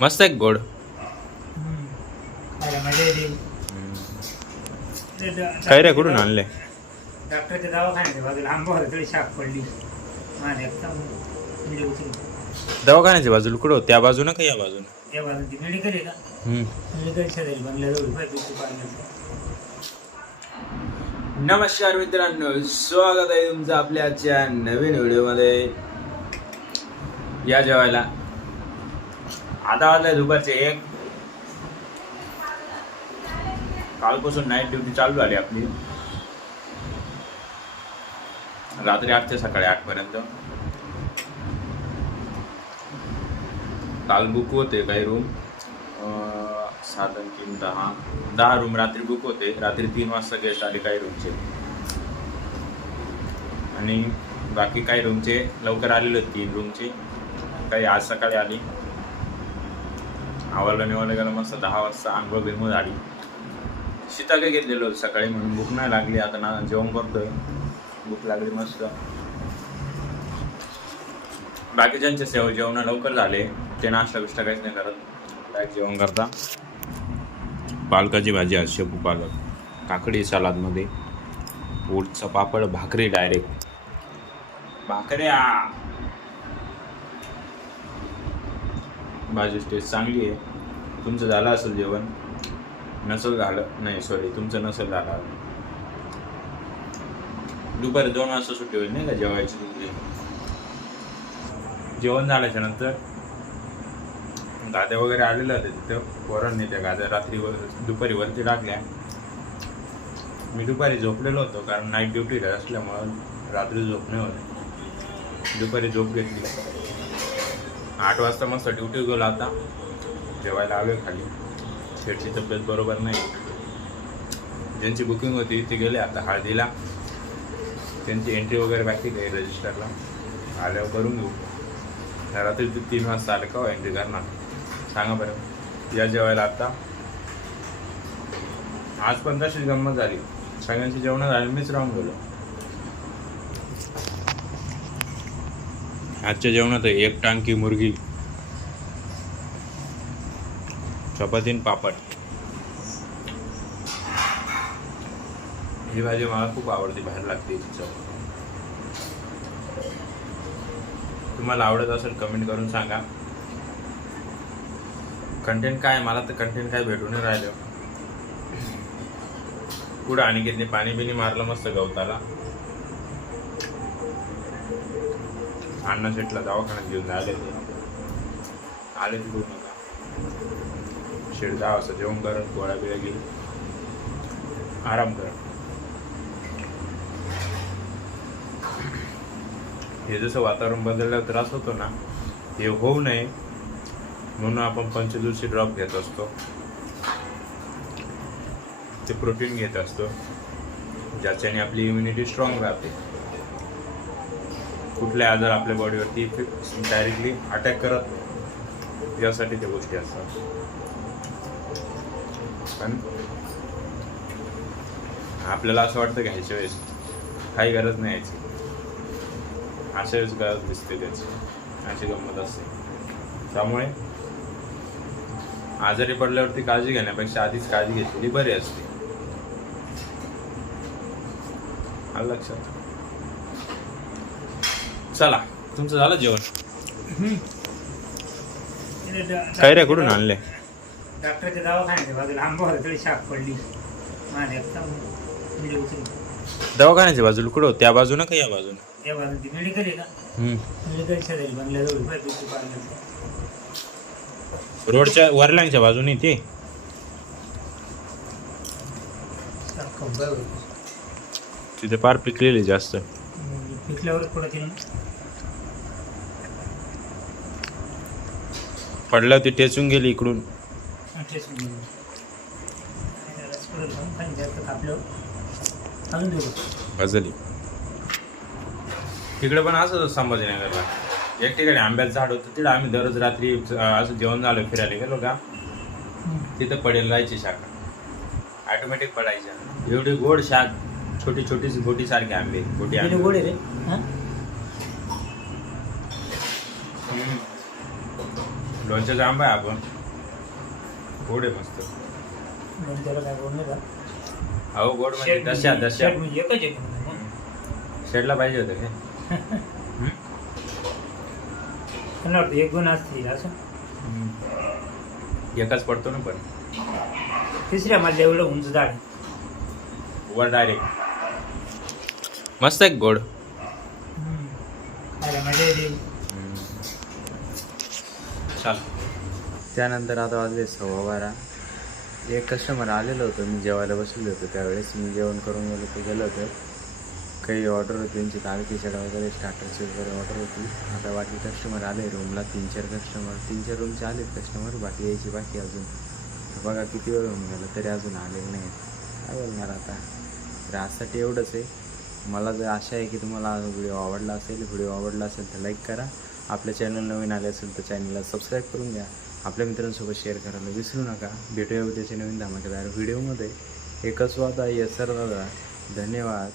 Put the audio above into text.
मस्त आहे गोड. काय रे कुठून आणले? डॉक्टरच्या दवाखान्याच्या बाजूला आंबा थोडी शाक पडली दवाखान्याच्या बाजूला कुठं? त्या बाजूनं का या बाजूनं? या बाजून मेडिकल आहे का? मेडिकल शेजारी बंगल्याजवळ नमस्कार मित्रांनो, स्वागत आहे तुमचं आपल्या आजच्या नवीन व्हिडिओमध्ये. या जेवायला आता वाजले दुपारचे 1. कालपासून नाईट ड्युटी चालू झाली आपली, रात्री 8 ते सकाळी 8 पर्यंत. काल बुक होते काही रूम, 7 आणि 3 10 रूम रात्री बुक होते. रात्री 3 वाजता गेस्ट आले काही रूमचे, आणि बाकी काही रूमचे लवकर आलेले होते. 3 रूमचे काही आज सकाळी आली. आवरलं निवडलं गेलं मस्त. 10 वाजता आंघोळ बिंघोळ झाली. शीताके घेतलेलं होतं सकाळी म्हणून भूक नाही लागली. आता ना जेवण करतोय, भूक लागली मस्त. बाकीच्यांचे जेवण लवकर झाले, ते नाश्ता बिष्टा काहीच नाही करत, डायरेक्ट जेवण करता. पालकाची भाजी आज, शेपू पालक, काकडी सलादमध्ये, ओटचा पापड, भाकरी डायरेक्ट भाकऱ्या. भाजी टेस्ट चांगली आहे. तुमचं झालं असेल जेवण? नसेल झालं, नाही सॉरी, तुमचं नसेल झालं. दुपारी 2 वाजता सुट्टी होईल नाही का जेवायची तुमची. जेवण झाल्याच्या नंतर गाद्या वगैरे आलेल्या होत्या तिथं. पोरांनी त्या गाद्या दुपारी वरती टाकल्या. मी दुपारी झोपलेलो होतो, कारण नाईट ड्युटी असल्यामुळं रात्री झोप नाही होते. दुपारी झोप घेतली. 8 वाजता मस्त ड्युटी गेलो. आता जेवायला आलो खाली. शेटची तब्येत बरोबर नाही. ज्यांची बुकिंग होती ती गेले आता हळदीला. त्यांची एंट्री वगैरे बाकी काही रजिस्टरला आल्यावर करून घेऊ. रात्री 3 वाजता आले का एंट्री करणार सांगा बरं. या जेवायला आता. आज पण तशीच गंमत झाली. सगळ्यांची जेवण झाली, मीच राहून गेलो. आजच्या जेवणात 1 टांकी मुर्गी, चपाती आणि पापड. ही भाजी मला खूप आवडते, बाहेर लागते याची चव. तुम्हाला आवडत असेल कमेंट करून सांगा. कंटेंट काय, मला तर कंटेंट काय भेटून राहिलं. पुढं आणि किती पाणी बिनी मारलं मस्त गवताला. अण्णा शेटला दवाखान्यात घेऊन आले तिकडून. शेट 10 वाजता जेवण करत, गोळ्या बिळ्या घेऊन आराम करत. हे जसं वातावरण बदलल्यावर त्रास होतो ना, हे होऊ नये म्हणून आपण पंचदूषी ड्रॉप घेत असतो. ते प्रोटीन घेत असतो, ज्याच्याने आपली इम्युनिटी स्ट्रॉंग राहते. कुठले आजार आपल्या बॉडीवरती डायरेक्टली अटॅक करत नाही, यासाठी त्या गोष्टी असतात. पण आपल्याला असं वाटतं की ह्याच्या वेळेस काही गरज नाही यायची, अशा वेळेस गरज दिसते त्याची. अशी गंमत असते. त्यामुळे आजारी पडल्यावरती काळजी घेण्यापेक्षा आधीच काळजी घेतलेली बरी असते. आलं लक्षात? चला, तुमचं झालं जेवण? काय रे कुठून आणले? डॉक्टरच्या दवाखान्याच्या बाजूला आंबा थोडी शाक पडली दवाखान्याच्या बाजूला कुठं? त्या बाजूनं का या बाजूनं? या बाजून मेडिकल आहे का? मेडिकल शेजारी बंगल्याजवळ रोडच्या वरलांच्या बाजूने ते तिथे पार पिकलेली जास्त. पिकल्यावर थोडं पडलं ती टेचून गेली इकडून. गजली तिकडे पण असं संभाजीनगरला एक ठिकाणी आंब्याचं झाड होतं. तिकडे आम्ही दररोज रात्री असं जेवण झालं फिरायला गेलो का, तिथं पडेल राहायची शाखा, ऑटोमॅटिक पडायच्या. एवढी गोड शाख, छोटी छोटी गोटी सारखे आंबे. गोटी आंबे गोड आहे रे. लोणच्याचा आंबा आहे आपण गोड आहे मस्त. लोणच्याला काय बोलणे का अहो गोड म्हणजे दशा दशा म्हणजे एकच आहे मग. शेडला पाहिजे होतं काय त्यांना वाटतं एक गुण असतील असं. एकाच पडतो ना पण तिसऱ्या माझ्या एवढं उंच झाड आहे. वर डायरेक्ट मस्त आहे गोड. खायला मजा येते. चाल. त्यानंतर आता वाजले 12:15. एक कस्टमर आलेलं होतं, मी जेवायला बसलेलो होतो त्यावेळेस. मी जेवण करून गेलो होतो. काही ऑर्डर होती त्यांची, दाल खिचडी वगैरे स्टार्टरची वगैरे ऑर्डर होती. आता बाकी कस्टमर आले रूमला, 3-4 कस्टमर, 3-4 रूमचे आलेत कस्टमर, बाकी यायची बाकी अजून. तर बघा किती वेळ होऊन गेला तरी अजून आलेलं नाही. काय बोलणार आता. तर आजसाठी एवढंच आहे. मला जर आशा आहे की तुम्हाला व्हिडिओ आवडला असेल तर लाईक करा. आपल्या चॅनल नवीन आले असेल तर चॅनलला सबस्क्राईब करून घ्या. आपल्या मित्रांसोबत शेअर करायला विसरू नका. भेटूया उद्याच्या नवीन धमाकेदार व्हिडिओमध्ये. एकच वादा येसर दादा. धन्यवाद.